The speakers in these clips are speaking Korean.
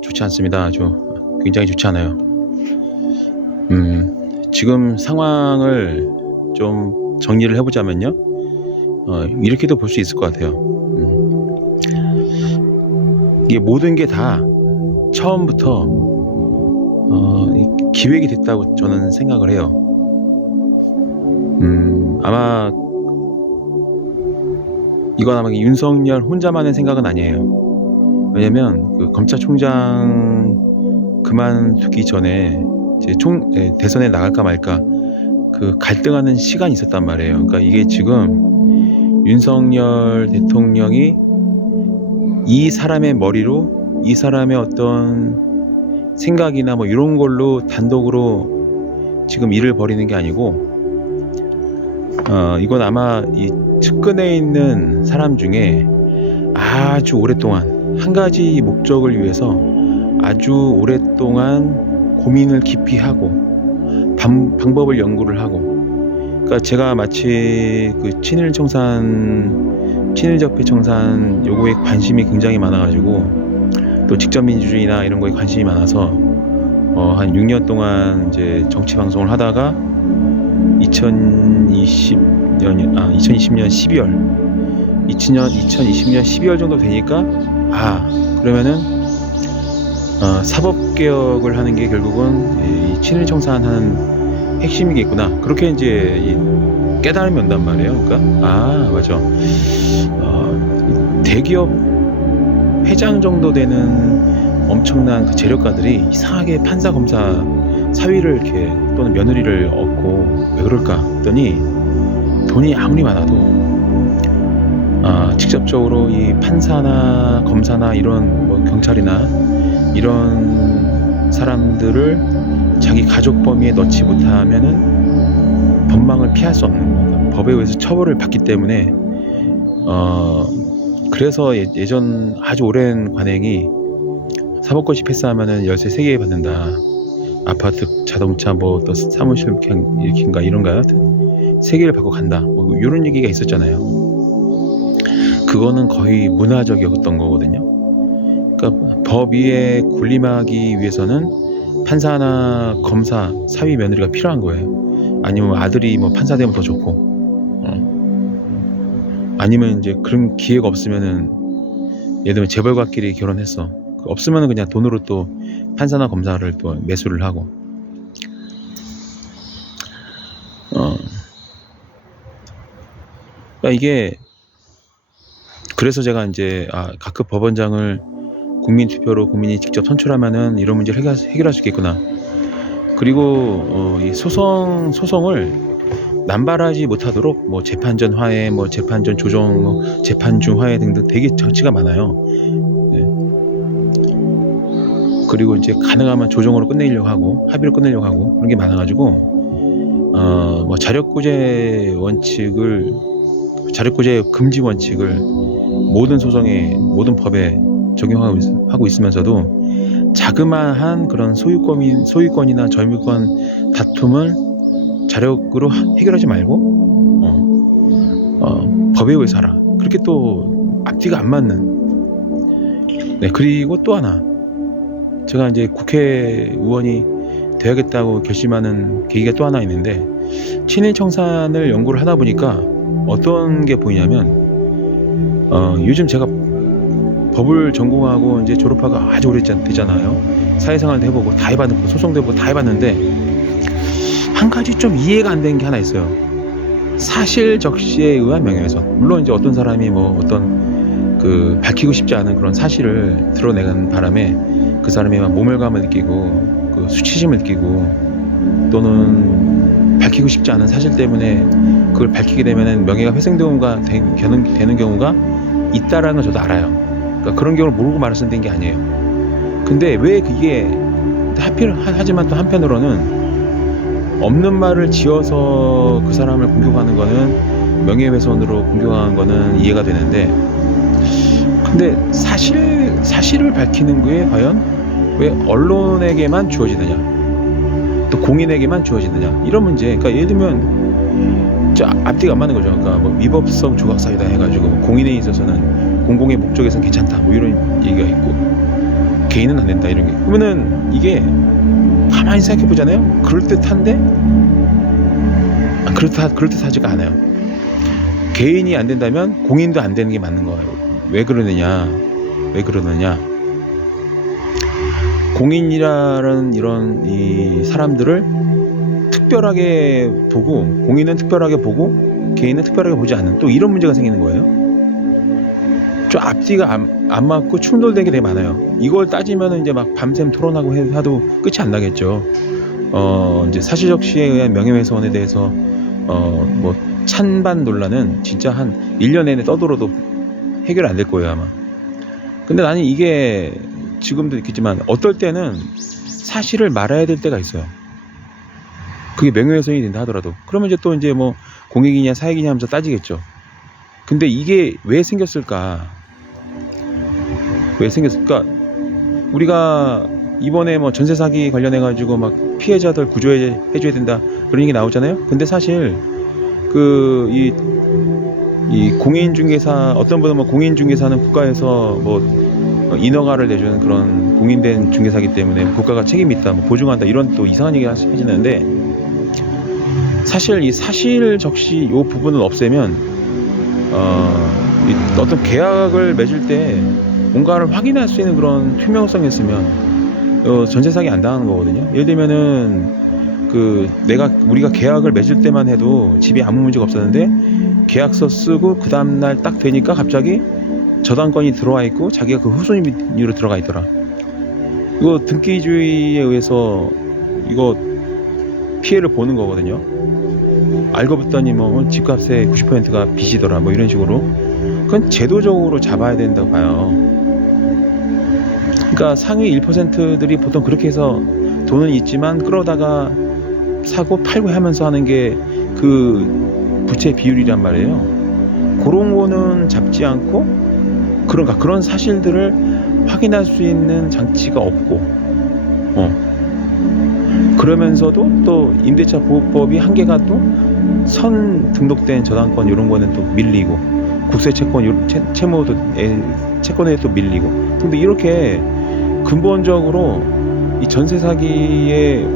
좋지 않습니다. 아주 굉장히 좋지 않아요. 지금 상황을 좀 정리를 해 보자면요. 이렇게도 볼 수 있을 것 같아요. 이게 모든 게 다 처음부터 이 기획이 됐다고 저는 생각을 해요. 아마 이건 아마 윤석열 혼자만의 생각은 아니에요. 왜냐면 그 검찰총장 그만두기 전에 이제 대선에 나갈까 말까 그 갈등하는 시간이 있었단 말이에요. 그러니까 이게 지금 윤석열 대통령이 이 사람의 머리로 이 사람의 어떤 생각이나 뭐 이런 걸로 단독으로 지금 일을 벌이는 게 아니고 이건 아마 이 측근에 있는 사람 중에 아주 오랫동안 한 가지 목적을 위해서 아주 오랫동안 고민을 깊이 하고 방법을 연구를 하고, 그러니까 제가 마치 그 친일접해 청산 요거에 관심이 굉장히 많아가지고 또 직접민주주의나 이런 거에 관심이 많아서 한 6년 동안 이제 정치 방송을 하다가 2020년 12월 정도 되니까 그러면은 사법개혁을 하는 게 결국은 이 친일청산하는 핵심이겠구나, 그렇게 이제 깨달음이 온단 말이에요. 그러니까 맞아, 대기업 회장 정도 되는 엄청난 그 재력가들이 이상하게 판사 검사 사위를 이렇게 또는 며느리를 얻고 왜 그럴까 했더니 돈이 아무리 많아도 직접적으로 이 판사나 검사나 이런 뭐 경찰이나 이런 사람들을 자기 가족 범위에 넣지 못하면은 법망을 피할 수 없는 거예요. 법에 의해서 처벌을 받기 때문에 그래서 예전 아주 오랜 관행이 사법고시 패스하면은 열쇠 3개 받는다. 아파트, 자동차, 뭐 또 사무실 일으킨가 이런가 하여튼 3개를 받고 간다. 뭐 이런 얘기가 있었잖아요. 그거는 거의 문화적이었던 거거든요. 그러니까 법 위에 군림하기 위해서는 판사나 검사, 사위 며느리가 필요한 거예요. 아니면 아들이 뭐 판사 되면 더 좋고, 아니면 이제 그런 기회가 없으면은 예를 들면 재벌가끼리 결혼했어. 없으면은 그냥 돈으로 또 판사나 검사를 또 매수를 하고. 그러니까 이게 그래서 제가 이제 각급 법원장을 국민 투표로 국민이 직접 선출하면은 이런 문제를 해결할 수 있겠구나. 그리고 이 소송을 남발하지 못하도록 뭐 재판전 화해, 뭐 재판전 조정, 뭐 재판 중 화해 등등 되게 장치가 많아요. 네. 그리고 이제 가능하면 조정으로 끝내려고 하고 합의로 끝내려고 하고 그런 게 많아가지고 뭐 자력구제 금지 원칙을 모든 소송에 모든 법에 적용하고 있으면서도 자그마한 그런 소유권이나 점유권 다툼을 자력으로 해결하지 말고 법에 의해서 하라. 그렇게 또 앞뒤가 안 맞는. 네, 그리고 또 하나, 제가 이제 국회의원이 되야겠다고 결심하는 계기가 또 하나 있는데, 친일청산을 연구를 하다 보니까 어떤 게 보이냐면 요즘 제가 법을 전공하고 이제 졸업하고 아주 오래되잖아요. 사회생활도 해보고 다 해봤고 소송도 해보고 다 해봤는데 한 가지 좀 이해가 안 되는 게 하나 있어요. 사실 적시에 의한 명예훼손. 물론 이제 어떤 사람이 뭐 어떤 그 밝히고 싶지 않은 그런 사실을 드러내는 바람에 그 사람이 막 모멸감을 느끼고 그 수치심을 느끼고 또는 밝히고 싶지 않은 사실 때문에 그걸 밝히게 되면은 명예가 훼손되는 경우가 있다라는 걸 저도 알아요. 그러니까 그런 경우를 모르고 말을 된 게 아니에요. 근데 왜 그게 하지만 또 한편으로는 없는 말을 지어서 그 사람을 공격하는 거는 명예훼손으로 공격하는 거는 이해가 되는데, 근데 사실을 밝히는 게 과연 왜 언론에게만 주어지느냐, 또 공인에게만 주어지느냐, 이런 문제. 그러니까 예를 들면 앞뒤가 안 맞는 거죠. 그러니까 뭐 위법성 조각사유다 해가지고 공인에 있어서는 공공의 목적에선 괜찮다, 뭐 이런 얘기가 있고, 개인은 안 된다 이런 게. 그러면은 이게 가만히 생각해 보잖아요. 그럴듯한데 그럴듯하지가 않아요. 개인이 안 된다면 공인도 안 되는 게 맞는 거예요. 왜 그러느냐? 공인이라는 이런 이 사람들을 특별하게 보고, 공인은 특별하게 보고 개인은 특별하게 보지 않는 또 이런 문제가 생기는 거예요. 좀 앞뒤가 안 맞고 충돌되게 되게 많아요. 이걸 따지면 이제 막 밤샘 토론하고 해도 끝이 안 나겠죠. 이제 사실적시에 의한 명예훼손에 대해서 뭐 찬반 논란은 진짜 한 1년 내내 떠들어도 해결 안 될 거예요 아마. 근데 나는 이게 지금도 있겠지만 어떨 때는 사실을 말해야 될 때가 있어요. 그게 명예훼손이 된다 하더라도. 그러면 이제 또 이제 뭐 공익이냐 사익이냐 하면서 따지겠죠. 근데 이게 왜 생겼을까? 우리가 이번에 뭐 전세 사기 관련해 가지고 막 피해자들 구조해 줘야 된다 그런 얘기 나오잖아요. 근데 사실 이 공인중개사, 어떤 분은 뭐 공인중개사는 국가에서 뭐 인허가를 내주는 그런 공인된 중개사기 때문에 국가가 책임이 있다, 뭐 보증한다 이런 또 이상한 얘기가 해지는데, 사실 이 사실 적시 이 부분을 없애면 어떤 계약을 맺을 때 뭔가를 확인할 수 있는 그런 투명성이 있으면 전세 사기 안 당하는 거거든요. 예를 들면은 우리가 계약을 맺을 때만 해도 집에 아무 문제가 없었는데 계약서 쓰고 그 다음날 딱 되니까 갑자기 저당권이 들어와 있고 자기가 그 후손인으로 들어가 있더라. 이거 등기주의에 의해서 이거 피해를 보는 거거든요. 알고 봤더니 뭐 집값의 90%가 빚이더라 뭐 이런 식으로. 그건 제도적으로 잡아야 된다고 봐요. 그러니까 상위 1%들이 보통 그렇게 해서 돈은 있지만 끌어다가 사고 팔고 하면서 하는 게 그 부채 비율이란 말이에요. 그런 거는 잡지 않고 그런 사실들을 확인할 수 있는 장치가 없고, 그러면서도 또 임대차 보호법이 한계가 또 선 등록된 저당권 이런 거는 또 밀리고, 국세 채권 채권에 또 밀리고. 근데 이렇게 근본적으로 이 전세 사기의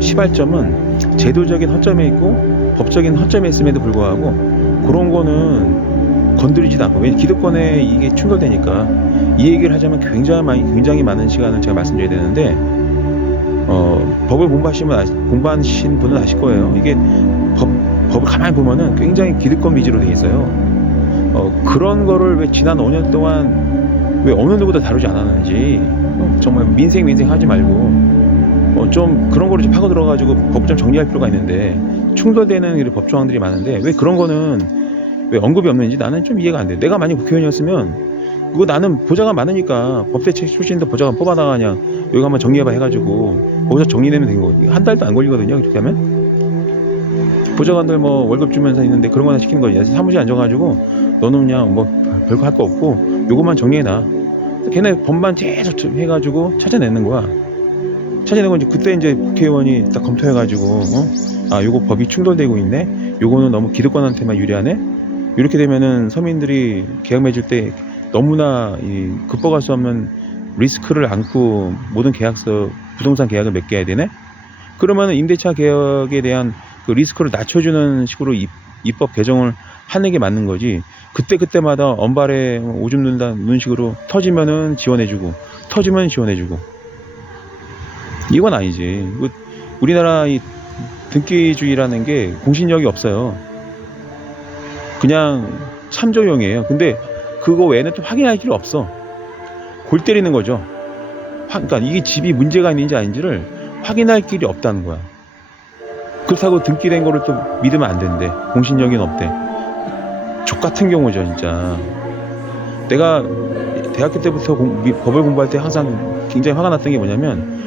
시발점은 제도적인 허점에 있고 법적인 허점에 있음에도 불구하고 그런 거는 건드리지도 않고, 왜냐면 기득권에 이게 충돌되니까. 이 얘기를 하자면 굉장히 많은 시간을 제가 말씀드려야 되는데, 법을 공부하신 분은 아실 거예요. 이게 법을 가만히 보면은 굉장히 기득권 위주로 돼 있어요. 그런 거를 왜 지난 5년 동안 왜 어느 누구도 다루지 않았는지, 정말 민생 하지 말고 좀 그런 거를 좀 파고 들어가지고 법을 좀 정리할 필요가 있는데, 충돌되는 이런 법 조항들이 많은데 왜 그런 거는 왜 언급이 없는지 나는 좀 이해가 안 돼. 내가 만약 국회의원이었으면 그거 나는 보좌관 많으니까 법대책 출신도 보좌관 뽑아다가 그냥 여기 한번 정리해봐 해가지고 거기서 정리내면 된 거거든요. 한 달도 안 걸리거든요. 그렇게 하면 보좌관들 뭐 월급 주면서 있는데 그런 거나 시키는 거지. 사무실 앉아가지고 너는 그냥 뭐 별거 할 거 없고 요것만 정리해놔. 걔네 법만 계속 해가지고 찾아내는 거야. 찾아내고 이제 그때 이제 국회의원이 딱 검토해가지고 요거 법이 충돌되고 있네. 요거는 너무 기득권한테만 유리하네. 이렇게 되면은 서민들이 계약 맺을 때 너무나 극복할 수 없는 리스크를 안고 모든 부동산 계약을 맺게 해야 되네. 그러면은 임대차 계약에 대한 그 리스크를 낮춰주는 식으로 입법 개정을 하는 게 맞는 거지. 그때마다 언발에 오줌 눈다는 식으로 터지면은 지원해주고, 터지면 지원해주고. 이건 아니지. 우리나라 이 등기주의라는 게 공신력이 없어요. 그냥 참조용이에요. 근데 그거 외에는 또 확인할 길이 없어. 골 때리는 거죠. 그러니까 이게 집이 문제가 있는지 아닌지를 확인할 길이 없다는 거야. 그렇다고 등기된 거를 또 믿으면 안 된대. 공신력이 없대. 족 같은 경우죠, 진짜. 내가 대학교 때부터 법을 공부할 때 항상 굉장히 화가 났던 게 뭐냐면,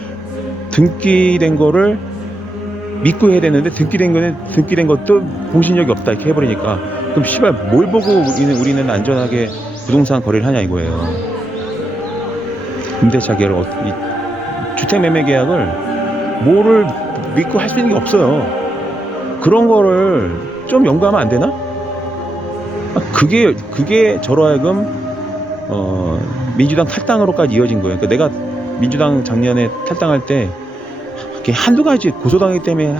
등기된 거를 믿고 해야 되는데 등기된 것도 공신력이 없다 이렇게 해버리니까, 그럼 씨발 뭘 보고 우리는 안전하게 부동산 거래를 하냐 이거예요. 임대차 계약을 주택 매매 계약을 뭐를 믿고 할 수 있는 게 없어요. 그런 거를 좀 연구하면 안 되나? 그게 저로 하여금 민주당 탈당으로까지 이어진 거예요. 그러니까 내가 민주당 작년에 탈당할 때 한두 가지 고소당하기 때문에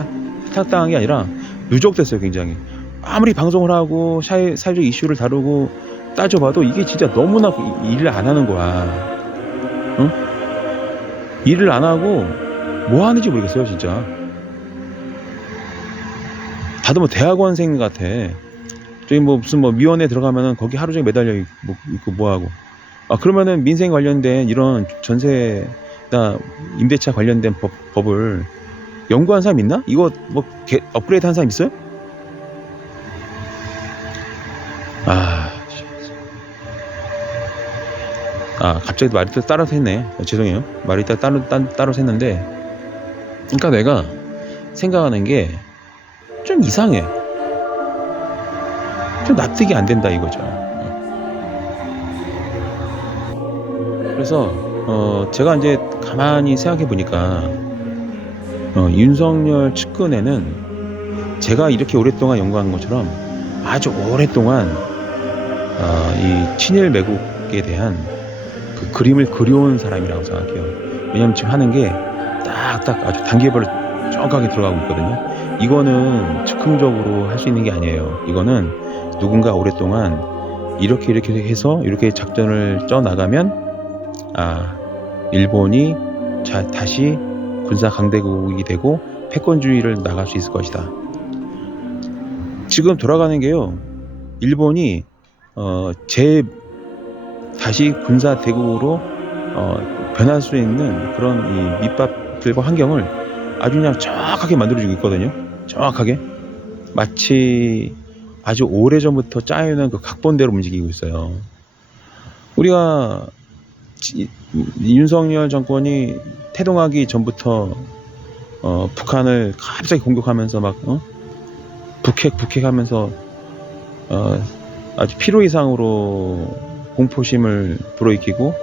탈당한 게 아니라 누적됐어요. 굉장히 아무리 방송을 하고 사회적 이슈를 다루고 따져봐도 이게 진짜 너무나 일을 안 하는 거야. 응? 일을 안 하고 뭐 하는지 모르겠어요 진짜. 다들 뭐 대학원생 같아. 저기 뭐 무슨 뭐 미원에 들어가면은 거기 하루 종일 매달려 있고 뭐 하고. 그러면은 민생 관련된 이런 전세나 임대차 관련된 법을 연구한 사람 있나? 이거 뭐 업그레이드 한 사람 있어요? 갑자기 말이 또 따라서 했네. 죄송해요. 말이 따라서 했는데, 그러니까 내가 생각하는 게 좀 이상해. 좀 납득이 안 된다 이거죠. 그래서 제가 이제 가만히 생각해 보니까 윤석열 측근에는 제가 이렇게 오랫동안 연구한 것처럼 아주 오랫동안 이 친일 매국에 대한 그 그림을 그려온 사람이라고 생각해요. 왜냐면 지금 하는 게 딱딱 아주 단계별로 정확하게 들어가고 있거든요. 이거는 즉흥적으로 할 수 있는 게 아니에요. 이거는 누군가 오랫동안 이렇게 해서 이렇게 작전을 쪄 나가면 일본이 다시 군사 강대국이 되고 패권주의를 나갈 수 있을 것이다. 지금 돌아가는 게요. 일본이 다시 군사 대국으로 변할 수 있는 그런 이 밑밥들과 환경을 아주 그냥 정확하게 만들어주고 있거든요. 정확하게 마치 아주 오래전부터 짜여놓은 그 각본대로 움직이고 있어요. 우리가 윤석열 정권이 태동하기 전부터 북한을 갑자기 공격하면서 막 북핵하면서 아주 필요 이상으로 공포심을 불어일으키고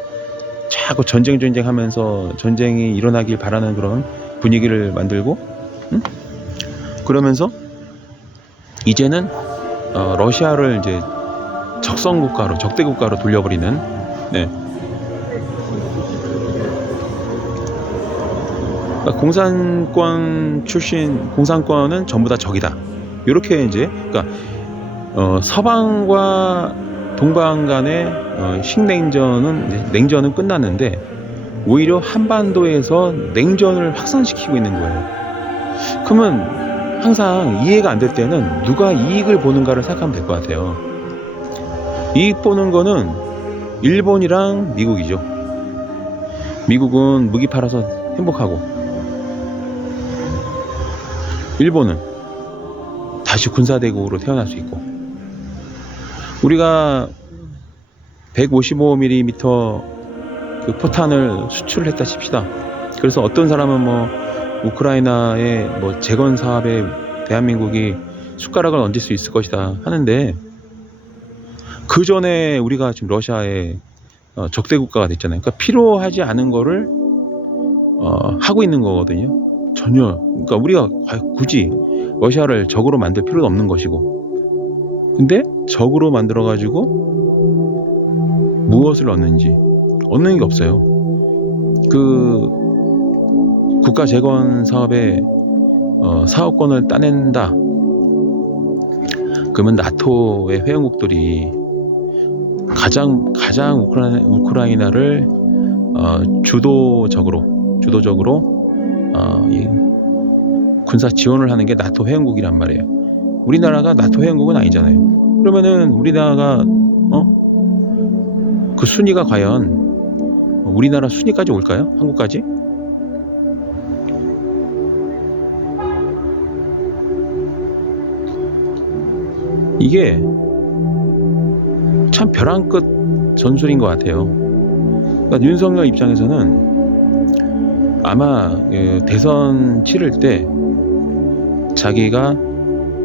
자꾸 전쟁하면서 전쟁이 일어나길 바라는 그런 분위기를 만들고, 그러면서 이제는 러시아를 이제 적대 국가로 돌려버리는, 그러니까 공산권은 전부 다 적이다. 이렇게 이제 그러니까 서방과 동방 간의 냉전은 끝났는데 오히려 한반도에서 냉전을 확산시키고 있는 거예요. 그러면 항상 이해가 안 될 때는 누가 이익을 보는가를 생각하면 될 것 같아요. 이익 보는 거는 일본이랑 미국이죠. 미국은 무기 팔아서 행복하고, 일본은 다시 군사대국으로 태어날 수 있고, 우리가 155mm 그 포탄을 수출을 했다 칩시다. 그래서 어떤 사람은 뭐 우크라이나의 뭐 재건 사업에 대한민국이 숟가락을 얹을 수 있을 것이다 하는데, 그 전에 우리가 지금 러시아의 적대 국가가 됐잖아요. 그러니까 필요하지 않은 거를 하고 있는 거거든요. 전혀. 그러니까 우리가 굳이 러시아를 적으로 만들 필요도 없는 것이고, 근데 적으로 만들어 가지고 무엇을 얻는 게 없어요. 그 국가 재건 사업에 사업권을 따낸다. 그러면 나토의 회원국들이 가장 우크라이나를 주도적으로 이 군사 지원을 하는 게 나토 회원국이란 말이에요. 우리나라가 나토 회원국은 아니잖아요. 그러면은 우리나라가 그 순위가 과연 우리나라 순위까지 올까요? 한국까지? 이게 참 벼랑 끝 전술인 것 같아요. 그러니까 윤석열 입장에서는 아마 대선 치를 때 자기가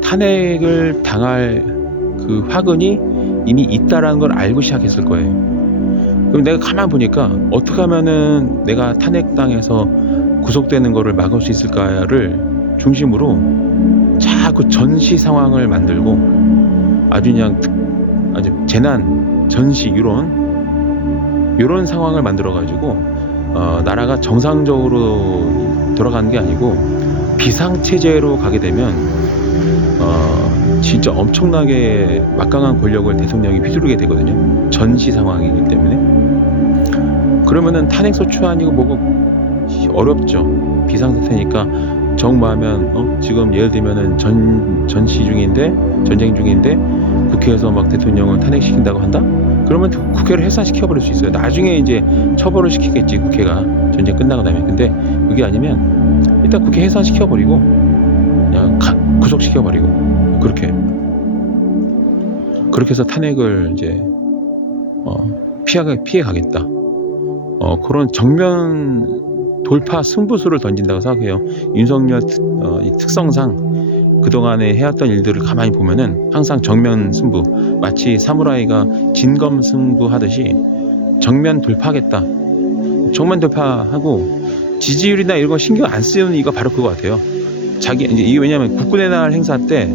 탄핵을 당할 그 화근이 이미 있다라는 걸 알고 시작했을 거예요. 그럼 내가 가만 보니까 어떻게 하면은 내가 탄핵당해서 구속되는 거를 막을 수 있을까를 중심으로 자꾸 전시 상황을 만들고 아주 재난 전시 이런 상황을 만들어 가지고 나라가 정상적으로 돌아가는 게 아니고 비상체제로 가게 되면 진짜 엄청나게 막강한 권력을 대통령이 휘두르게 되거든요. 전시 상황이기 때문에. 그러면은 탄핵소추안이고 뭐고 어렵죠. 비상사태니까 정부하면 지금 예를 들면은 전시 중인데, 전쟁 중인데 국회에서 막 대통령을 탄핵시킨다고 한다? 그러면 국회를 해산시켜버릴 수 있어요. 나중에 이제 처벌을 시키겠지, 국회가 전쟁 끝나고 나면. 근데 그게 아니면 일단 국회 해산시켜버리고 그냥 구속시켜버리고 그렇게 해서 탄핵을 이제 피해 가겠다. 그런 정면 돌파 승부수를 던진다고 생각해요. 윤석열 이 특성상 그동안에 해왔던 일들을 가만히 보면은 항상 정면 승부, 마치 사무라이가 진검승부 하듯이 정면 돌파하겠다. 정면 돌파하고 지지율이나 이런 거 신경 안 쓰는 이유가 바로 그거 같아요. 이제 이게 왜냐면 국군의 날 행사 때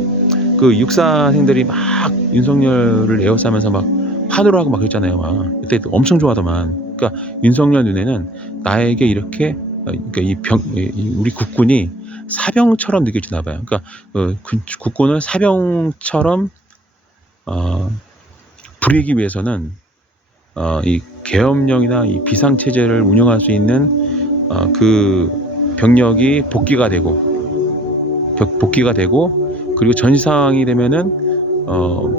그 육사생들이 막 윤석열을 에워싸면서 막 환호를 하고 막 그랬잖아요. 막 그때 엄청 좋아하더만. 그러니까 윤석열 눈에는 나에게 이렇게, 그러니까 우리 국군이 사병처럼 느껴지나 봐요. 그러니까 국군을 사병처럼 부리기 위해서는 이 계엄령이나 이 비상체제를 운영할 수 있는 그 병력이 복귀가 되고 그리고 전시 상황이 되면은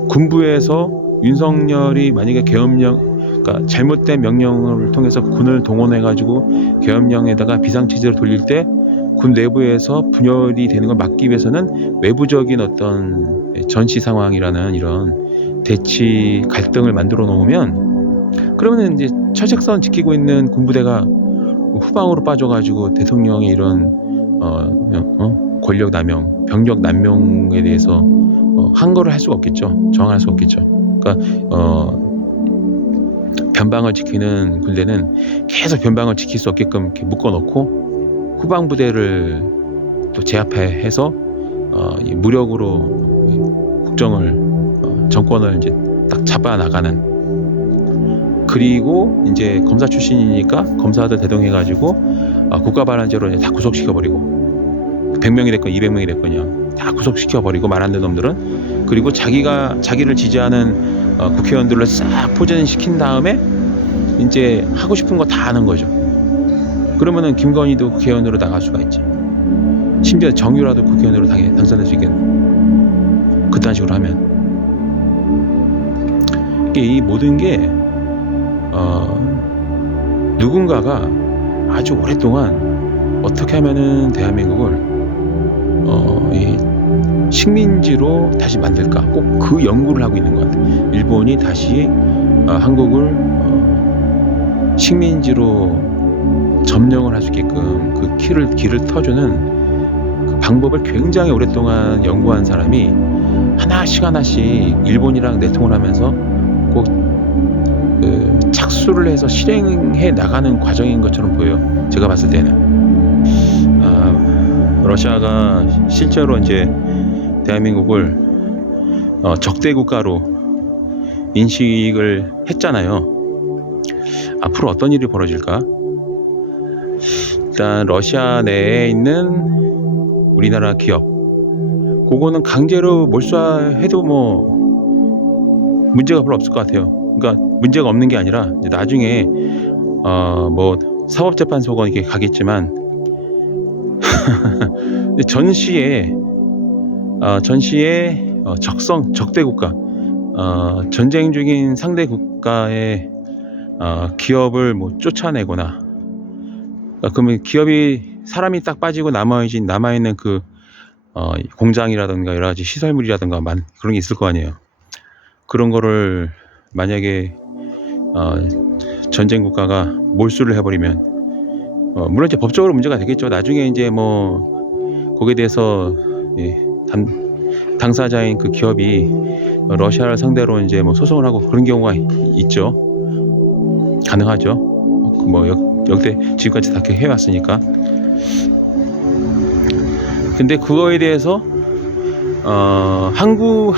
군부에서 윤석열이 만약에 그러니까 잘못된 명령을 통해서 군을 동원해가지고 계엄령에다가 비상체제를 돌릴 때 군 내부에서 분열이 되는 걸 막기 위해서는 외부적인 어떤 전시 상황이라는 이런 대치 갈등을 만들어 놓으면, 그러면 이제 철책선 지키고 있는 군부대가 후방으로 빠져가지고 대통령의 이런 권력 남용, 병력 남용에 대해서 항거를 할 수가 없겠죠. 저항할 수가 없겠죠. 그러니까 변방을 지키는 군대는 계속 변방을 지킬 수 없게끔 이렇게 묶어놓고 후방 부대를 또 제압해서 무력으로 정권을 이제 딱 잡아 나가는. 그리고 이제 검사 출신이니까 검사들 대동해가지고 국가반환죄로 이제 다 구속시켜버리고, 100명이 됐건 200명이 됐건요, 다 구속시켜버리고 말 안 듣는 놈들은. 그리고 자기를 지지하는 국회의원들을 싹 포진시킨 다음에 이제 하고 싶은 거 다 하는 거죠. 그러면은 김건희도 국회의원으로 나갈 수가 있지. 심지어 정유라도 국회의원으로 당선될 수 있겠네. 그딴 식으로 하면. 이 모든 게 누군가가 아주 오랫동안 어떻게 하면은 대한민국을 이 식민지로 다시 만들까, 꼭 그 연구를 하고 있는 것 같아요. 일본이 다시 한국을 식민지로 점령을 할 수 있게끔 그 길을 터주는 그 방법을 굉장히 오랫동안 연구한 사람이 하나씩 일본이랑 내통을 하면서 꼭 착수를 해서 실행해 나가는 과정인 것처럼 보여요. 제가 봤을 때는. 러시아가 실제로 이제 대한민국을 적대 국가로 인식을 했잖아요. 앞으로 어떤 일이 벌어질까? 일단 러시아 내에 있는 우리나라 기업, 그거는 강제로 몰수해도 뭐 문제가 별로 없을 것 같아요. 그러니까 문제가 없는 게 아니라 이제 나중에 뭐 사법재판소가 이렇게 가겠지만 전시에 적대 국가, 전쟁 중인 상대 국가의 기업을 뭐 쫓아내거나, 그러면 기업이 사람이 딱 빠지고 남아있는 그 공장이라든가 여러 가지 시설물이라든가 그런 게 있을 거 아니에요. 그런 거를 만약에 전쟁 국가가 몰수를 해버리면, 물론 이제 법적으로 문제가 되겠죠. 나중에 이제 뭐 거기에 대해서 당사자인 그 기업이 러시아를 상대로 이제 뭐 소송을 하고 그런 경우가 있죠. 가능하죠. 뭐 역대 지금까지 다 이렇게 해왔으니까. 근데 그거에 대해서 한국은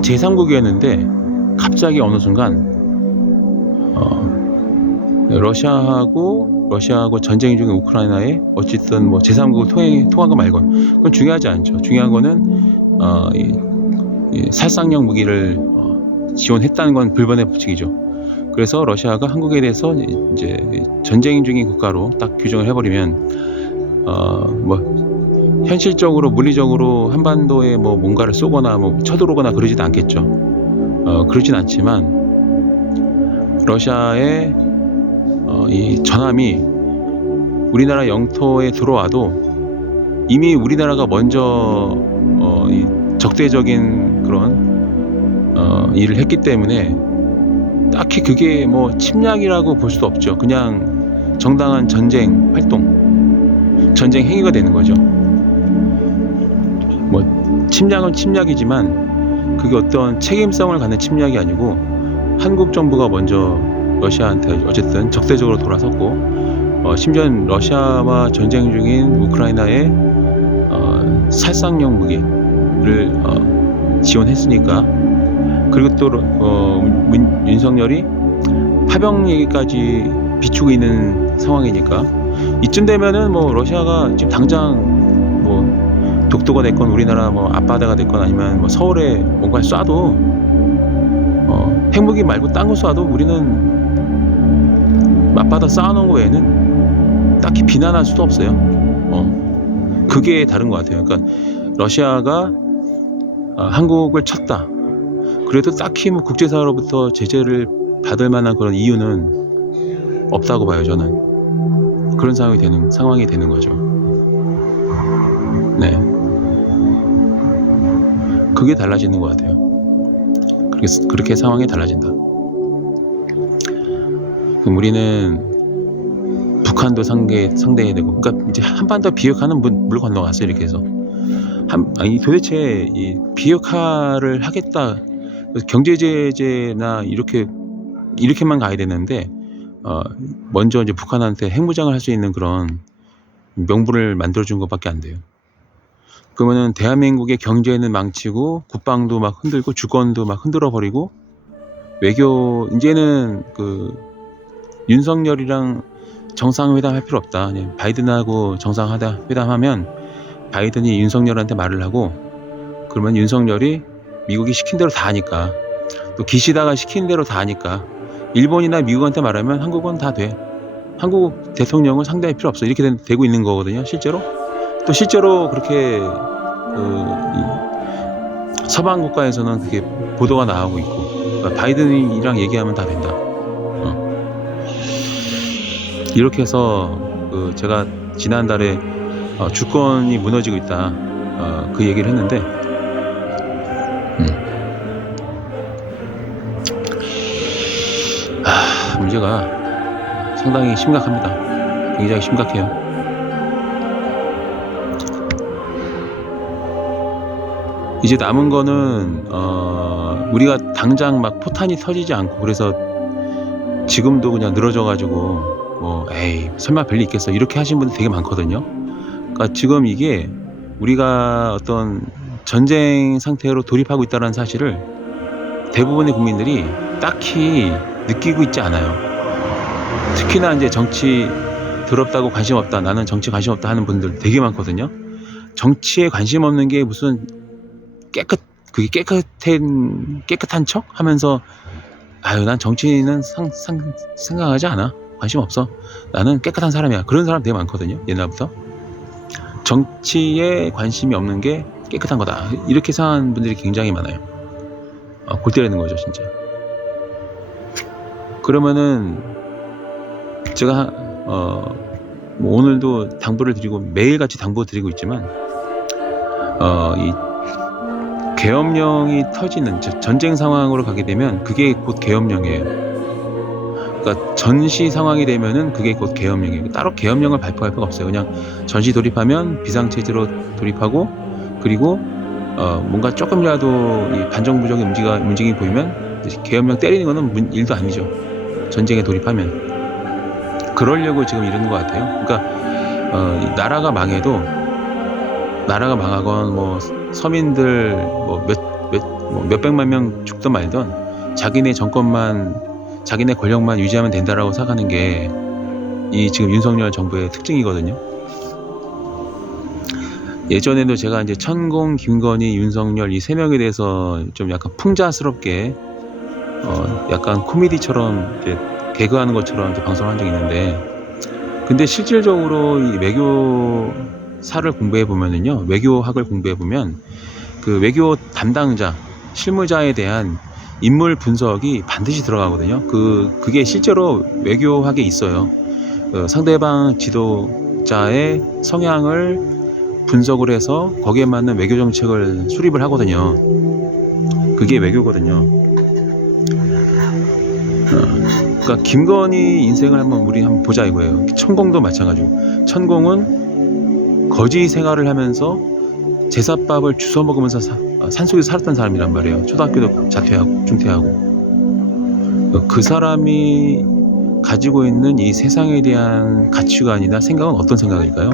제3국이었는데 갑자기 어느 순간 러시아하고 전쟁 중인 우크라이나에 어쨌든 뭐 제3국을 통한 거 말고 그건 중요하지 않죠. 중요한 거는 이 살상력 무기를 지원했다는 건 불변의 법칙이죠. 그래서 러시아가 한국에 대해서 이제 전쟁 중인 국가로 딱 규정을 해버리면 뭐 현실적으로 물리적으로 한반도에 뭐 뭔가를 쏘거나 뭐 쳐들어오거나 그러지도 않겠죠. 그러진 않지만 러시아의 이 전함이 우리나라 영토에 들어와도 이미 우리나라가 먼저 이 적대적인 그런 일을 했기 때문에 딱히 그게 뭐 침략이라고 볼 수도 없죠. 그냥 정당한 전쟁 활동, 전쟁 행위가 되는 거죠. 뭐 침략은 침략이지만 그게 어떤 책임성을 갖는 침략이 아니고 한국 정부가 먼저 러시아한테 어쨌든 적대적으로 돌아섰고 심지어 러시아와 전쟁 중인 우크라이나의 살상용 무기를 지원했으니까. 그리고 또 윤석열이 파병 얘기까지 비추고 있는 상황이니까 이쯤 되면은 뭐 러시아가 지금 당장 뭐 독도가 됐건 우리나라 뭐 앞바다가 됐건 아니면 뭐 서울에 뭔가 쏴도 핵무기 말고 딴 거 쏴도 우리는 앞바다 쌓아놓은 거 외에는 딱히 비난할 수도 없어요. 그게 다른 것 같아요. 그러니까 러시아가 한국을 쳤다. 그래도 딱히 뭐 국제사회로부터 제재를 받을 만한 그런 이유는 없다고 봐요, 저는. 그런 상황이 되는 거죠. 네. 그게 달라지는 것 같아요. 그렇게 상황이 달라진다. 그럼 우리는 북한도 상대해야 되고, 그러니까 이제 한반도 비핵화는 물 건너갔어요, 이렇게 해서. 도대체 이 비핵화를 하겠다. 경제 제재나 이렇게만 가야 되는데 먼저 이제 북한한테 핵무장을 할 수 있는 그런 명분을 만들어준 것밖에 안 돼요. 그러면은 대한민국의 경제는 망치고 국방도 막 흔들고 주권도 막 흔들어 버리고 외교 이제는 그 윤석열이랑 정상회담 할 필요 없다. 바이든하고 정상회담하면 바이든이 윤석열한테 말을 하고 그러면 윤석열이 미국이 시킨 대로 다 하니까 또 기시다가 시킨 대로 다 하니까 일본이나 미국한테 말하면 한국은 다 돼. 한국 대통령은 상대할 필요 없어. 이렇게 되고 있는 거거든요. 실제로. 또 실제로 그렇게 서방 국가에서는 그게 보도가 나오고 있고 그러니까 바이든이랑 얘기하면 다 된다. 이렇게 해서 제가 지난달에 주권이 무너지고 있다. 그 얘기를 했는데 문제가 상당히 심각합니다. 굉장히 심각해요. 이제 남은 거는 우리가 당장 막 포탄이 터지지 않고 그래서 지금도 그냥 늘어져가지고 뭐 에이 설마 별일 있겠어 이렇게 하신 분들 되게 많거든요. 그러니까 지금 이게 우리가 어떤 전쟁 상태로 돌입하고 있다는 사실을 대부분의 국민들이 딱히 느끼고 있지 않아요. 특히나 이제 정치 더럽다고 관심 없다, 나는 정치 관심 없다 하는 분들 되게 많거든요. 정치에 관심 없는 게 무슨 그게 깨끗한 척 하면서 난 정치는 생각하지 않아. 관심 없어. 나는 깨끗한 사람이야. 그런 사람 되게 많거든요. 옛날부터. 정치에 관심이 없는 게 깨끗한 거다. 이렇게 생각하는 분들이 굉장히 많아요. 골 때리는 거죠, 진짜. 그러면은 제가 뭐 오늘도 당부를 드리고 매일같이 당부 드리고 있지만 이 계엄령이 터지는 전쟁 상황으로 가게 되면 그게 곧 계엄령이에요. 그러니까 전시 상황이 되면은 그게 곧 계엄령이에요. 따로 계엄령을 발표할 필요가 없어요. 그냥 전시 돌입하면 비상체제로 돌입하고 그리고 뭔가 조금이라도 이 반정부적인 움직임이 보이면 계엄령 때리는 거는 일도 아니죠. 전쟁에 돌입하면. 그러려고 지금 이러는 것 같아요. 그러니까 나라가 망하건 뭐 서민들 뭐 몇백만 명 죽든 말든 자기네 정권만 자기네 권력만 유지하면 된다라고 생각하는 게 이 지금 윤석열 정부의 특징이거든요. 예전에도 제가 이제 천공, 김건희, 윤석열 이 세 명에 대해서 좀 약간 풍자스럽게 약간 코미디처럼 이제 개그하는 것처럼 이제 방송을 한 적이 있는데, 근데 실질적으로 이 외교사를 공부해 보면은요, 외교학을 공부해 보면 그 외교 담당자, 실무자에 대한 인물 분석이 반드시 들어가거든요. 그게 실제로 외교학에 있어요. 상대방 지도자의 성향을 분석을 해서 거기에 맞는 외교 정책을 수립을 하거든요. 그게 외교거든요. 그러니까 김건희 인생을 우리 한번 보자 이거예요. 천공도 마찬가지고, 천공은 거지 생활을 하면서 제사밥을 주워 먹으면서 산속에서 살았던 사람이란 말이에요. 초등학교도 자퇴하고 중퇴하고. 그 사람이 가지고 있는 이 세상에 대한 가치관이나 생각은 어떤 생각일까요?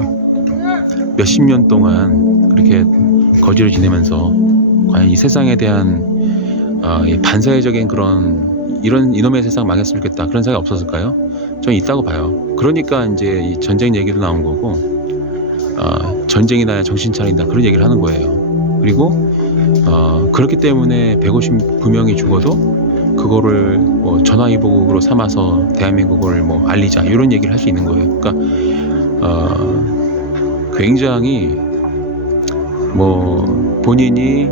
몇십 년 동안 그렇게 거지를 지내면서 과연 이 세상에 대한 반사회적인 그런 이놈의 세상 망했으면 좋겠다 그런 생각이 없었을까요? 저는 있다고 봐요. 그러니까 이제 이 전쟁 얘기도 나온 거고, 전쟁이나 정신 차린다 그런 얘기를 하는 거예요. 그리고 그렇기 때문에 159명이 죽어도 그거를 뭐 전화위복으로 삼아서 대한민국을 뭐 알리자 이런 얘기를 할 수 있는 거예요. 그러니까 굉장히 뭐 본인이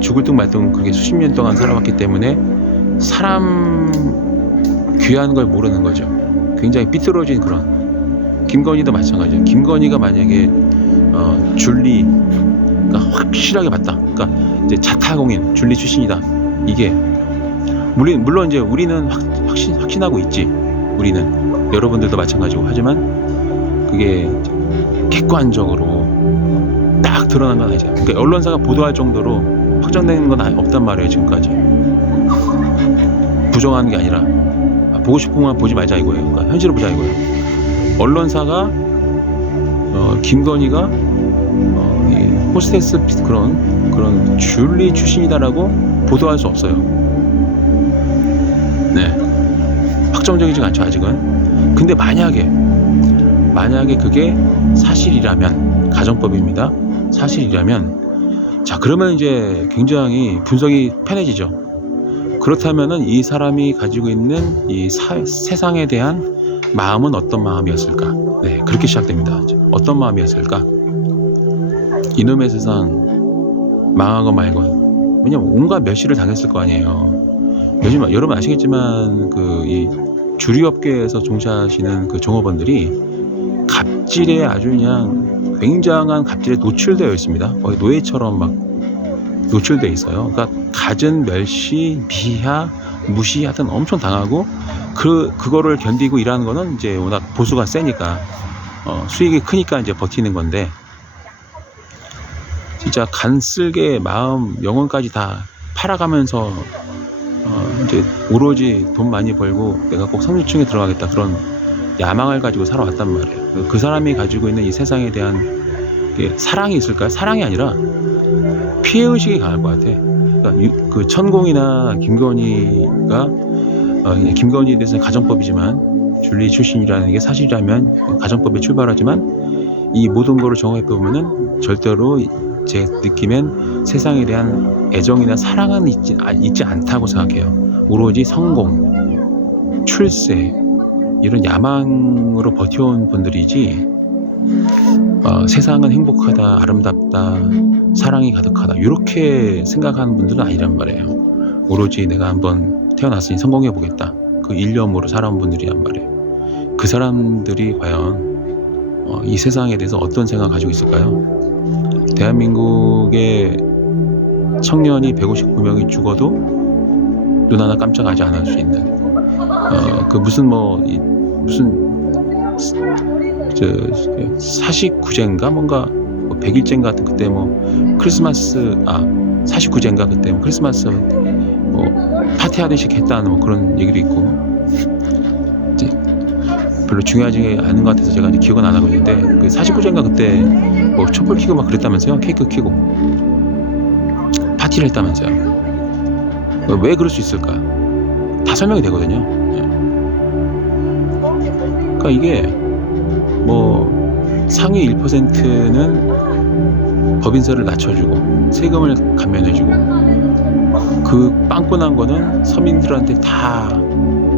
죽을 듯 말 듯 그렇게 수십 년 동안 살아왔기 때문에 사람 귀한 걸 모르는 거죠. 굉장히 삐뚤어진 그런. 김건희도 마찬가지예요. 김건희가 만약에 줄리가 확실하게 맞다. 그러니까 이제 자타공인 줄리 출신이다. 이게 물론 이제 우리는 확신하고 있지. 우리는 여러분들도 마찬가지고. 하지만 그게 객관적으로 딱 드러난 건 아니죠. 그러니까 언론사가 보도할 정도로 확정된 건 없단 말이에요. 지금까지 부정하는 게 아니라 보고 싶으면 보지 말자 이거예요. 그러니까 현실을 보자 이거예요. 언론사가 김건희가 호스테스 그런 줄리 출신이다라고 보도할 수 없어요. 네, 확정적이지 않죠 아직은. 근데 만약에 그게 사실이라면, 가정법입니다. 사실이라면, 자 그러면 이제 굉장히 분석이 편해지죠. 그렇다면은 이 사람이 가지고 있는 이 세상에 대한 마음은 어떤 마음이었을까? 네, 그렇게 시작됩니다. 어떤 마음이었을까? 이놈의 세상 망하고 말고. 왜냐면 온갖 멸시를 당했을 거 아니에요. 요즘 여러분 아시겠지만 이 주류업계에서 종사하시는 그 종업원들이 갑질에 아주 그냥 굉장한 갑질에 노출되어 있습니다. 거의 노예처럼 막 노출되어 있어요. 그러니까 갖은 멸시, 비하, 무시 하여튼 엄청 당하고, 그거를 견디고 일하는 거는 이제 워낙 보수가 세니까 수익이 크니까 이제 버티는 건데, 진짜 간쓸게 마음, 영혼까지 다 팔아가면서 이제 오로지 돈 많이 벌고 내가 꼭 상류층에 들어가겠다 그런 야망을 가지고 살아왔단 말이에요. 그 사람이 가지고 있는 이 세상에 대한 사랑이 있을까요? 사랑이 아니라 피해의식이 강할 것 같아. 그러니까 그 천공이나 김건희가 김건희에 대해서는 가정법이지만 줄리 출신이라는 게 사실이라면 가정법에 출발하지만 이 모든 거를 정확히 보면은 절대로 제 느낌엔 세상에 대한 애정이나 사랑은 있지 않다고 생각해요. 오로지 성공, 출세 이런 야망으로 버텨온 분들이지 세상은 행복하다, 아름답다, 사랑이 가득하다 이렇게 생각하는 분들은 아니란 말이에요. 오로지 내가 한번 태어났으니 성공해보겠다 그 일념으로 살아온 분들이란 말이에요. 그 사람들이 과연 이 세상에 대해서 어떤 생각을 가지고 있을까요? 대한민국의 청년이 159명이 죽어도 눈 하나 깜짝하지 않을 수 있는 무슨 49제인가 뭔가 100일째인가 그때 크리스마스 49제인가 그때 크리스마스 파티하듯이 했다는 그런 얘기도 있고, 이제 별로 중요하지 않은 것 같아서 제가 이제 기억은 안 하고 있는데 그 49제인가 그때 촛불 켜고 막 그랬다면서요. 케이크 켜고 파티를 했다면서요. 왜 그럴 수 있을까? 다 설명이 되거든요. 그러니까 이게 뭐 상위 1%는 법인세를 낮춰주고 세금을 감면해주고 그 빵꾸난 거는 서민들한테 다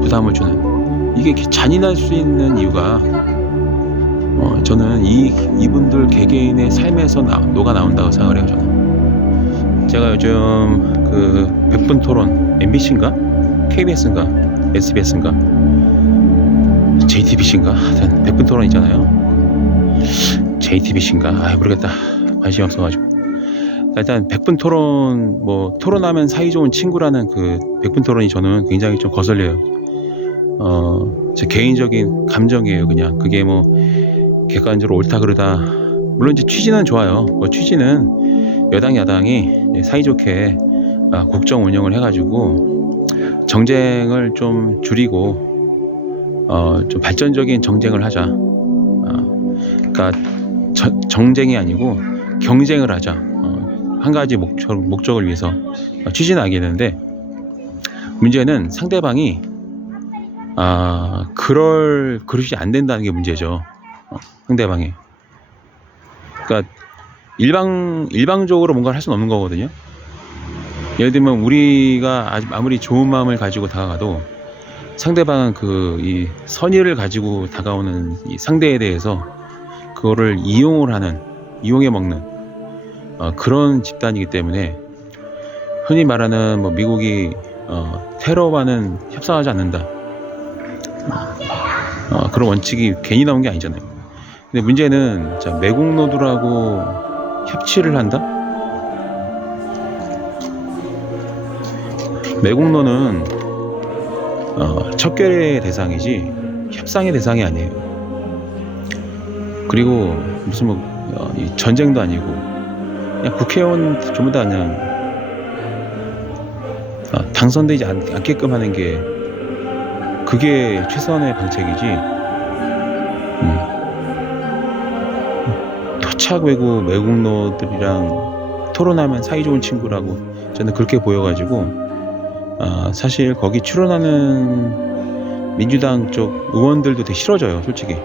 부담을 주는, 이게 잔인할 수 있는 이유가 저는 이분들 개개인의 삶에서 녹아 나온다고 생각을 해요. 저는 제가 요즘 그 100분 토론 MBC인가 KBS인가 SBS인가 JTBC인가 하여튼 100분 토론 있잖아요. JTBC인가 모르겠다, 관심이 없어가지고. 일단 100분 토론, 뭐 토론하면 사이좋은 친구라는 그 100분 토론이 저는 굉장히 좀 거슬려요. 제 개인적인 감정이에요. 그냥 그게 뭐 객관적으로 옳다 그르다, 물론 이제 취지는 좋아요. 뭐 취지는 여당 야당이 사이좋게 국정 운영을 해가지고 정쟁을 좀 줄이고 좀 발전적인 정쟁을 하자. 그러니까 정쟁이 아니고 경쟁을 하자. 한 가지 목적을 위해서 취지는 알겠는데, 문제는 상대방이 그러지 안 된다는 게 문제죠. 상대방이. 그러니까 일방적으로 뭔가를 할 수는 없는 거거든요. 예를 들면 우리가 아무리 좋은 마음을 가지고 다가가도 상대방은 이 선의를 가지고 다가오는 이 상대에 대해서 그거를 이용해 먹는 그런 집단이기 때문에, 흔히 말하는 뭐 미국이 테러와는 협상하지 않는다, 그런 원칙이 괜히 나온 게 아니잖아요. 근데 문제는 매국노들하고 협치를 한다? 매국노는 척결의 대상이지 협상의 대상이 아니에요. 그리고 무슨 전쟁도 아니고 그냥 국회의원 전부 다 그냥 당선되지 않게끔 하는 게 그게 최선의 방책이지. 토착 매국노들이랑 토론하면 사이좋은 친구라고 저는 그렇게 보여가지고, 사실 거기 출연하는 민주당 쪽 의원들도 되게 싫어져요, 솔직히.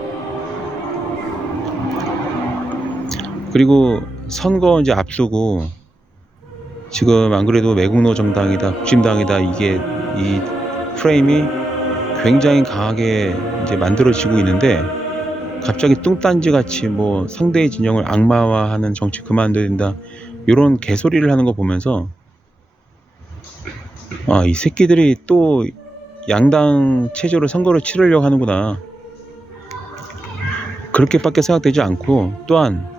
그리고 선거 이제 앞두고 지금 안 그래도 매국노 정당이다, 국진당이다, 이게 이 프레임이 굉장히 강하게 이제 만들어지고 있는데, 갑자기 뚱딴지 같이 뭐 상대의 진영을 악마화하는 정치 그만둬야 된다, 이런 개소리를 하는 거 보면서 이 새끼들이 또 양당 체제로 선거를 치르려고 하는구나, 그렇게밖에 생각되지 않고, 또한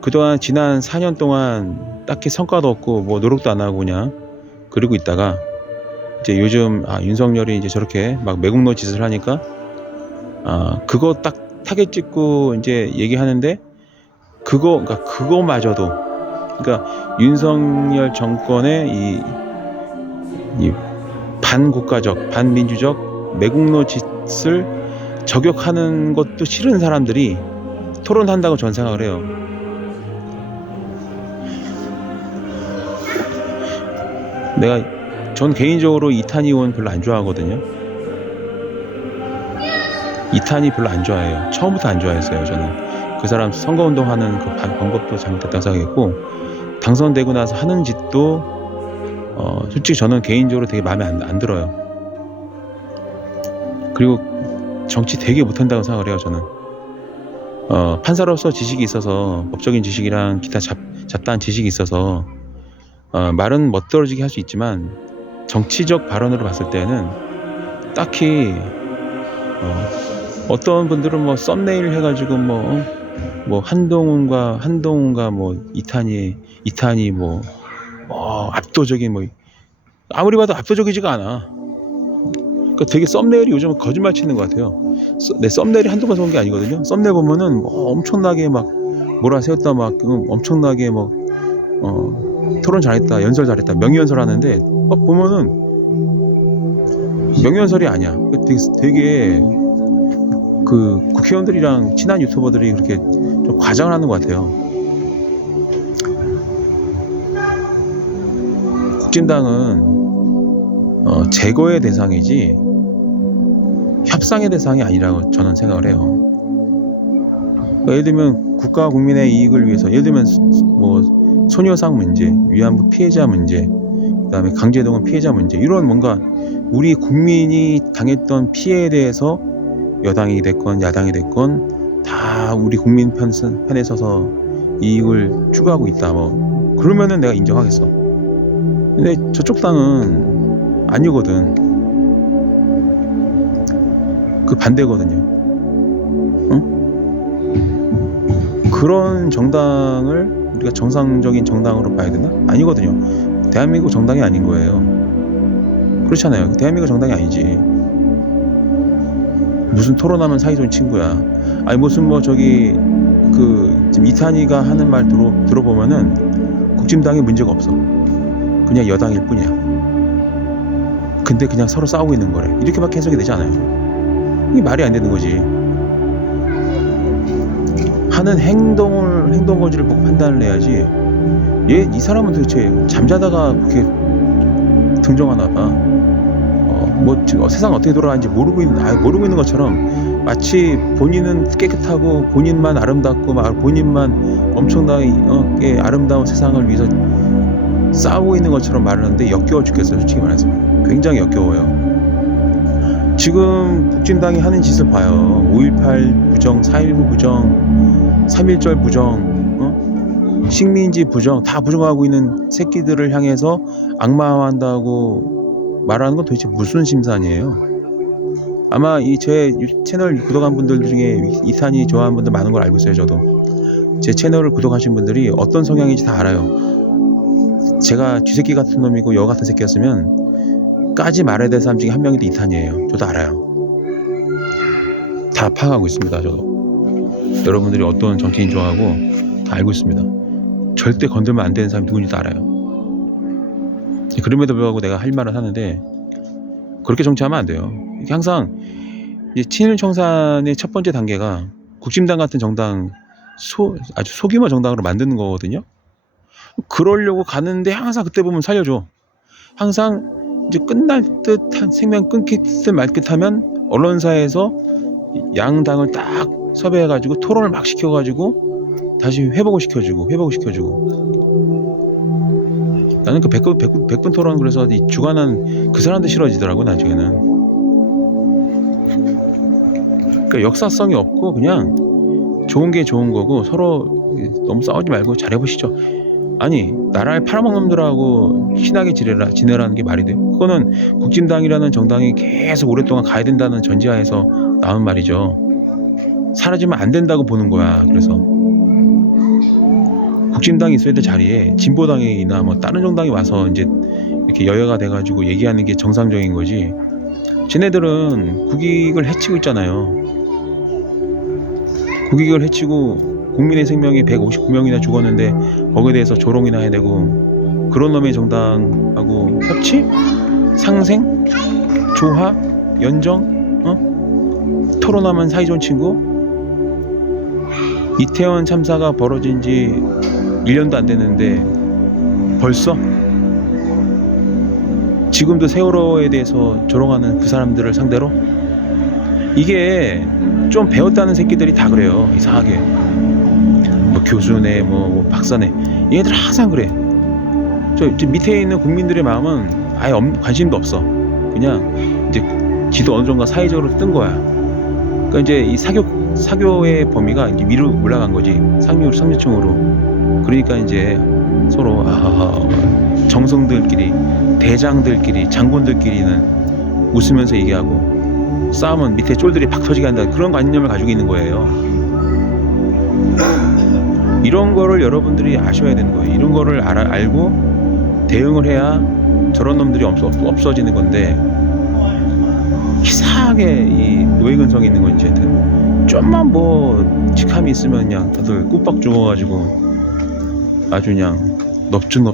그동안 지난 4년 동안 딱히 성과도 없고 뭐 노력도 안 하고 그냥 그러고 있다가 이제 요즘 윤석열이 이제 저렇게 막 매국노 짓을 하니까 그거 딱 타겟 찍고 이제 얘기하는데, 그거마저도, 그러니까 윤석열 정권의 이 반국가적 반민주적 매국노 짓을 저격하는 것도 싫은 사람들이 토론한다고 저는 생각을 해요. 전 개인적으로 이탄희 의원 별로 안 좋아하거든요. 이탄희 별로 안 좋아해요. 처음부터 안 좋아했어요. 저는 그 사람 선거운동하는 그 방법도 잘못됐다고 생각했고, 당선되고 나서 하는 짓도 솔직히 저는 개인적으로 되게 마음에 안 들어요. 그리고 정치 되게 못한다고 생각을 해요. 저는 판사로서 지식이 있어서, 법적인 지식이랑 기타 잡다한 지식이 있어서 말은 멋들어지게 할 수 있지만, 정치적 발언으로 봤을 때는 딱히 어떤 분들은 뭐 썸네일 해가지고 뭐 한동훈과 뭐 이탄희 뭐 압도적인 뭐, 아무리 봐도 압도적이지가 않아. 그러니까 되게 썸네일이 요즘은 거짓말 치는 것 같아요. 내 썸네일이 한두 번 본 게 아니거든요. 썸네일 보면은 엄청나게 막 몰아세웠다, 막 엄청나게 토론 잘했다, 연설 잘했다, 명예연설 하는데 보면은 명예연설이 아니야. 되게 그 국회의원들이랑 친한 유튜버들이 그렇게 좀 과장을 하는 것 같아요. 국진당은 제거의 대상이지 협상의 대상이 아니라고 저는 생각을 해요. 그러니까 예를 들면 국가 국민의 이익을 위해서, 예를 들면 뭐 소녀상 문제, 위안부 피해자 문제, 그다음에 강제동원 피해자 문제, 이런 뭔가 우리 국민이 당했던 피해에 대해서 여당이 됐건 야당이 됐건 다 우리 국민 편에 서서 이익을 추구하고 있다, 뭐 그러면은 내가 인정하겠어. 근데 저쪽 당은 아니거든. 그 반대거든요. 응? 그런 정당을 우리가 정상적인 정당으로 봐야 되나? 아니거든요. 대한민국 정당이 아닌 거예요. 그렇잖아요. 대한민국 정당이 아니지. 무슨 토론하면 사이좋은 친구야. 아니 무슨 뭐 저기 그 지금 이탄희가 하는 말 들어보면은 국진당에 문제가 없어. 그냥 여당일 뿐이야. 근데 그냥 서로 싸우고 있는 거래. 이렇게밖에 해석이 되지 않아요. 이게 말이 안 되는 거지. 하는 행동 거지를 보고 판단을 해야지. 이 사람은 도대체 잠자다가 그렇게 등정하나 봐. 세상 어떻게 돌아가는지 모르고 있는 것처럼, 마치 본인은 깨끗하고 본인만 아름답고 본인만 엄청나게 아름다운 세상을 위해서 싸우고 있는 것처럼 말을 하는데 역겨워 죽겠어요. 솔직히 말해서 굉장히 역겨워요. 지금 국진당이 하는 짓을 봐요. 5.18 부정, 4.19 부정, 3.1절 부정, 식민지 부정 다 부정하고 있는 새끼들을 향해서 악마화한다고 말하는 건 도대체 무슨 심산이에요? 아마 제 채널 구독한 분들 중에 이탄희 좋아하는 분들 많은 걸 알고 있어요. 저도 제 채널을 구독하신 분들이 어떤 성향인지 다 알아요. 제가 쥐새끼 같은 놈이고 여 같은 새끼였으면 까지 말해야 될 사람 중에 한 명이 이탄희예요. 저도 알아요. 다 파악하고 있습니다. 저도 여러분들이 어떤 정치인 좋아하고 다 알고 있습니다. 절대 건들면 안 되는 사람이 누군지도 알아요. 그럼에도 불구하고 내가 할 말은 하는데, 그렇게 정치하면 안 돼요. 항상 친일 청산의 첫 번째 단계가 국진당 같은 정당, 아주 소규모 정당으로 만드는 거거든요. 그러려고 가는데 항상 그때 보면 살려줘. 항상 이제 끝날 듯한, 생명 끊길 듯 말 듯 하면 언론사에서 양당을 딱 섭외해가지고 토론을 막 시켜가지고 다시 회복을 시켜주고. 나는 그 100분 토론, 그래서 주관한 그 사람도 싫어지더라고 나중에는. 그러니까 역사성이 없고 그냥 좋은 게 좋은 거고, 서로 너무 싸우지 말고 잘해보시죠. 아니, 나라를 팔아먹는 놈들하고 친하게 지내라는 게 말이 돼요? 그거는 국진당이라는 정당이 계속 오랫동안 가야 된다는 전제하에서 나온 말이죠. 사라지면 안 된다고 보는 거야. 그래서 국진당이 있어야 될 자리에 진보당이나 뭐 다른 정당이 와서 이제 이렇게 여야가 돼가지고 얘기하는 게 정상적인 거지. 쟤네들은 국익을 해치고 있잖아요. 국익을 해치고 국민의 생명이 159명이나 죽었는데 거기에 대해서 조롱이나 해야 되고, 그런 놈의 정당하고 협치? 상생? 조화? 연정? 토론하면 사이좋은 친구? 이태원 참사가 벌어진 지 1년도 안 됐는데 벌써? 지금도 세월호에 대해서 조롱하는 그 사람들을 상대로? 이게 좀 배웠다는 새끼들이 다 그래요. 이상하게. 뭐 교수네, 뭐 박사네, 얘네들 항상 그래. 저 밑에 있는 국민들의 마음은 아예 관심도 없어. 그냥 이제 지도 어느 정도 사회적으로 뜬 거야. 그러니까 이제 이 사교의 범위가 이제 위로 올라간 거지. 상류층으로. 그러니까 이제 서로 정성들끼리, 대장들끼리, 장군들끼리는 웃으면서 얘기하고, 싸움은 밑에 쫄들이 팍 터지게 한다, 그런 관념을 가지고 있는 거예요. 이런 거를 여러분들이 아셔야 되는 거예요. 이런 거를 알고 대응을 해야 저런 놈들이 없어지는 건데, 이상하게 이 노예근성이 있는 건지 하여튼 좀만 뭐 직함이 있으면 그냥 다들 꾹박 죽어가지고 아주 그냥 넙죽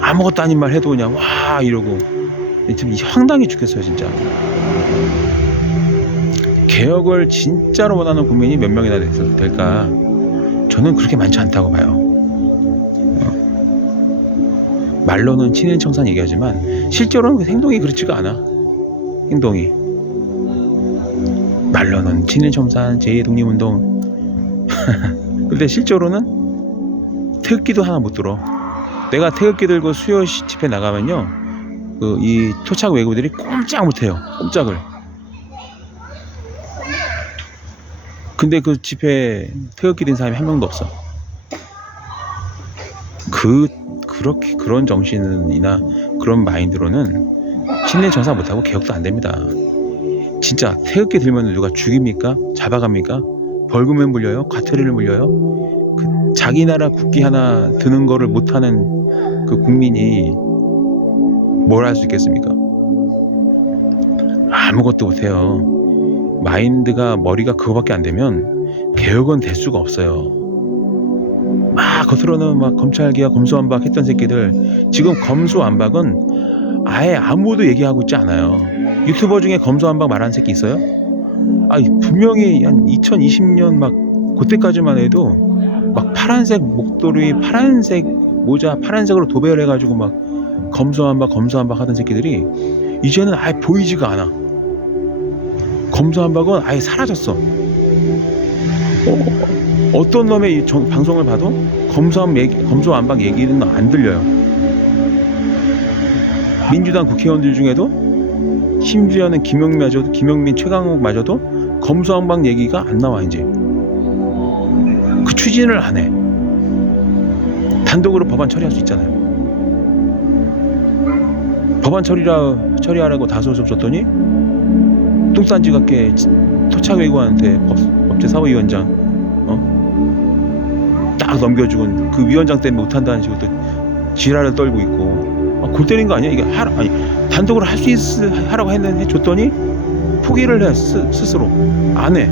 아무것도 아닌 말 해도 그냥 와 이러고, 지금 황당해 죽겠어요 진짜. 개혁을 진짜로 원하는 국민이 몇 명이나 될까? 저는 그렇게 많지 않다고 봐요. 말로는 친일 청산 얘기하지만 실제로는 그 행동이 그렇지가 않아. 행동이. 말로는 친일청산 제2독립운동 근데 실제로는 태극기도 하나 못 들어. 내가 태극기 들고 수요 집회 나가면요, 이 토착 외구들이 꼼짝 못해요. 꼼짝을. 근데 그 집회에 태극기 든 사람이 한 명도 없어. 그렇게 그런 정신이나 그런 마인드로는 친일 전사 못하고 개혁도 안 됩니다. 진짜 태극기 들면 누가 죽입니까? 잡아갑니까? 벌금을 물려요? 과태료를 물려요? 자기 나라 국기 하나 드는 거를 못하는 그 국민이 뭘 할 수 있겠습니까? 아무것도 못해요. 마인드가, 머리가 그거밖에 안 되면 개혁은 될 수가 없어요. 막 겉으로는 막 검찰개혁, 검수완박 했던 새끼들, 지금 검수완박은 아예 아무도 얘기하고 있지 않아요. 유튜버 중에 검수완박 말하는 새끼 있어요? 아니, 분명히 한 2020년 막 그때까지만 해도 막 파란색 목도리, 파란색 모자, 파란색으로 도배를 해가지고 막 검수완박 하던 새끼들이 이제는 아예 보이지가 않아. 검수완박은 아예 사라졌어. 어떤 놈의 방송을 봐도 검수완박 얘기는 안 들려요. 민주당 국회의원들 중에도 심지어는 김용민, 최강욱마저도 검수완박 얘기가 안 나와. 이제 그 추진을 안 해. 단독으로 법안 처리할 수 있잖아요. 법안 처리하라고 다소속 줬더니 뚱딴지 같게 토착외구한테 법제사법위원장 딱 넘겨주고, 그 위원장 때문에 못한다는 식으로 또 지랄을 떨고 있고, 골 때린 거 아니야? 이게 단독으로 할 수 하라고 해줬더니 포기를 해. 스스로 안 해.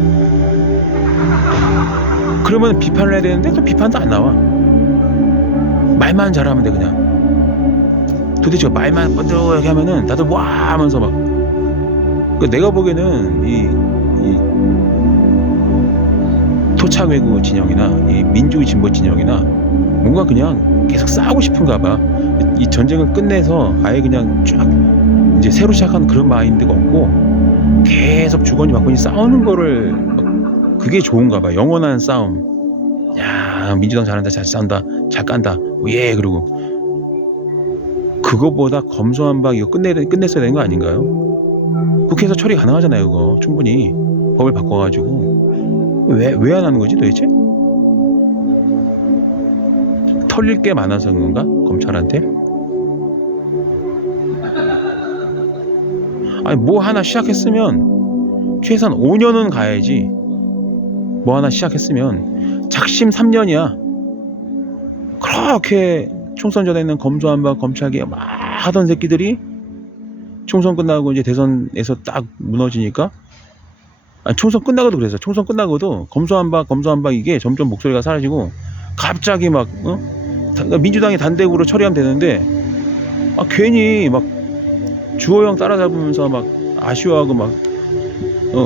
그러면 비판을 해야 되는데 또 비판도 안 나와. 말만 잘하면 돼. 그냥 도대체 말만 번들하게 하면은 다들 와 하면서 막. 그러니까 내가 보기에는 이 토착외구 진영이나 이 민주주의 진보 진영이나 뭔가 그냥 계속 싸우고 싶은가 봐. 이 전쟁을 끝내서 아예 그냥 쫙 이제 새로 시작하는 그런 마인드가 없고, 계속 주거니 받거니 싸우는 거를 그게 좋은가 봐. 영원한 싸움. 야, 민주당 잘한다, 잘 싸운다, 잘 깐다, 예. 그리고 그거보다 검수완박 이거 끝냈어야 되는 거 아닌가요? 국회에서 처리 가능하잖아요. 그거 충분히 법을 바꿔가지고. 왜 안 하는 거지 도대체? 털릴 게 많아서 그런가? 검찰한테? 아니, 뭐 하나 시작했으면 최소한 5년은 가야지. 뭐 하나 시작했으면 작심 3년이야. 그렇게 총선 전에는 검수완박, 검찰개혁 막 하던 새끼들이 총선 끝나고 이제 대선에서 딱 무너지니까, 총선 끝나고도 그랬어. 총선 끝나고도 검수완박 이게 점점 목소리가 사라지고, 갑자기 막 민주당이 단대국으로 처리하면 되는데, 괜히 막 주호영 따라잡으면서 막 아쉬워하고 막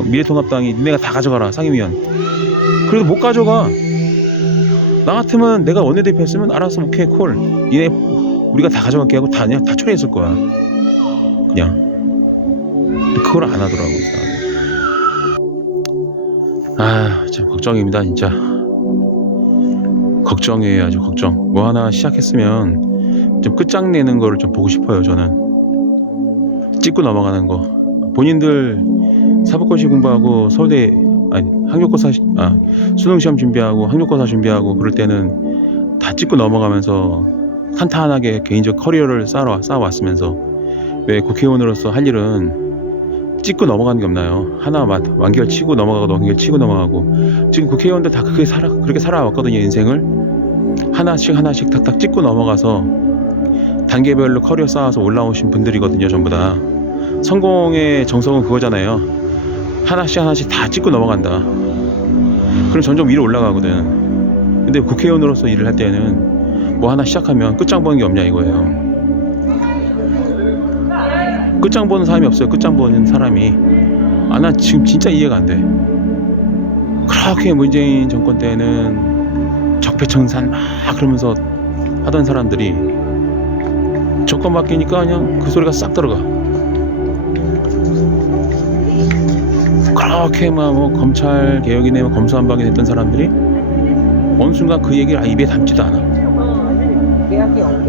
미래통합당이 니네가 다 가져가라 상임위원. 그래도 못 가져가. 나 같으면 내가 원내대표였으면 알았어, 오케이, 콜, 니네 우리가 다 가져갈게 하고 다 처리했을 거야. 그냥. 그걸 안 하더라고. 참 걱정입니다, 진짜. 걱정이에요, 아주 걱정. 뭐 하나 시작했으면 좀 끝장내는 거를 좀 보고 싶어요. 저는 찍고 넘어가는 거. 본인들 사법고시 공부하고 서울대 학력고사 수능시험 준비하고 학력고사 준비하고 그럴 때는 다 찍고 넘어가면서 탄탄하게 개인적 커리어를 쌓아왔으면서, 왜 국회의원으로서 할 일은 찍고 넘어가는 게 없나요? 하나 완결 치고 넘어가고 지금 국회의원들 다 그렇게 살아왔거든요. 인생을 하나씩 탁탁 찍고 넘어가서 단계별로 커리어 쌓아서 올라오신 분들이거든요. 전부 다. 성공의 정석은 그거잖아요. 하나씩 다 찍고 넘어간다. 그럼 점점 위로 올라가거든. 근데 국회의원으로서 일을 할 때는 뭐 하나 시작하면 끝장 보는 게 없냐 이거예요. 끝장 보는 사람이 없어요. 끝장 보는 사람이. 나 지금 진짜 이해가 안 돼. 그렇게 문재인 정권 때는 적폐청산 막 그러면서 하던 사람들이 정권 바뀌니까 그냥 그 소리가 싹 들어가. 그렇게 막 뭐 검찰 개혁이네 뭐 검수한박이 됐던 사람들이 어느 순간 그 얘기를 입에 담지도 않아.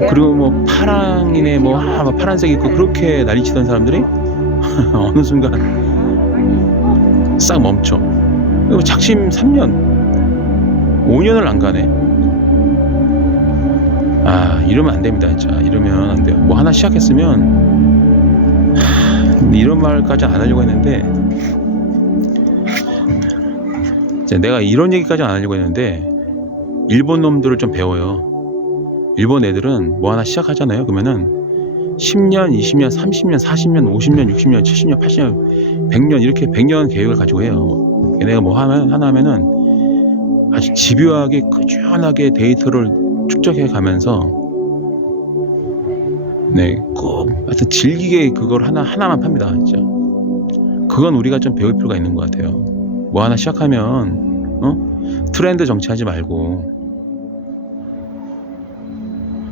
그리고 뭐 파랑이네 뭐 파란색 입고 그렇게 난리치던 사람들이 어느 순간 싹 멈춰. 그리고 작심 3년 5년을 안 가네. 이러면 안 됩니다. 진짜 이러면 안 돼요. 뭐 하나 시작했으면 이런 말까지 안 하려고 했는데 내가 이런 얘기까지 안 하려고 했는데 일본 놈들을 좀 배워요. 일본 애들은 뭐 하나 시작하잖아요. 그러면은 10년, 20년, 30년, 40년, 50년, 60년, 70년, 80년, 100년 이렇게 100년 계획을 가지고 해요. 걔네가 뭐 하나 하면은 아주 집요하게 꾸준하게 데이터를 축적해 가면서 꼭 하여튼 질기게 그걸 하나만 팝니다. 진짜. 그건 우리가 좀 배울 필요가 있는 것 같아요. 뭐 하나 시작하면 트렌드 정치하지 말고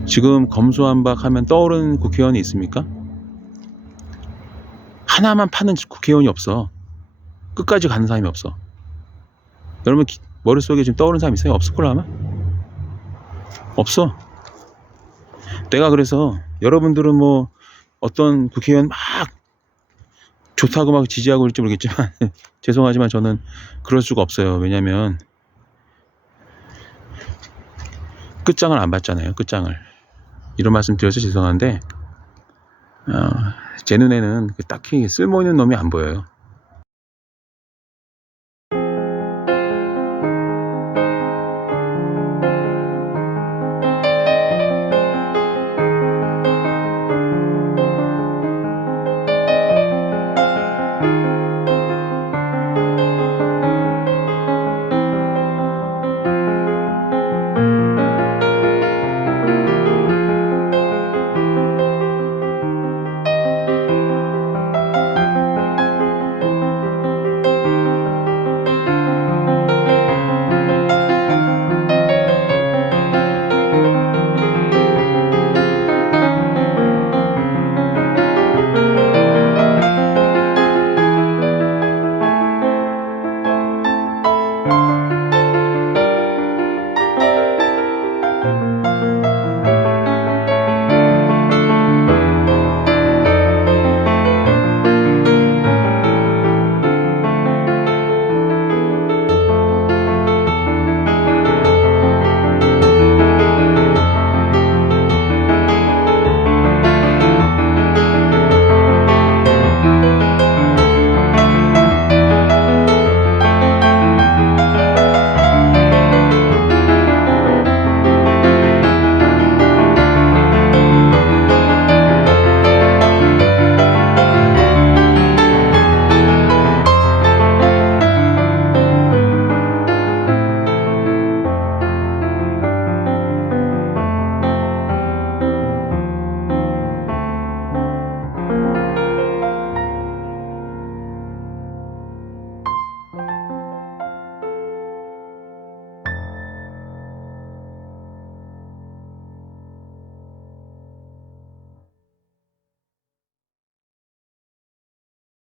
지금 검수완박 하면 떠오르는 국회의원이 있습니까? 하나만 파는 국회의원이 없어. 끝까지 가는 사람이 없어. 여러분 머릿속에 지금 떠오르는 사람 있어요? 없을 걸로 아마? 없어. 내가 그래서 여러분들은 뭐 어떤 국회의원 막 좋다고 막 지지하고 그럴지 모르겠지만 죄송하지만 저는 그럴 수가 없어요. 왜냐면 끝장을 안 봤잖아요. 끝장을. 이런 말씀 드려서 죄송한데 제 눈에는 딱히 쓸모있는 놈이 안 보여요.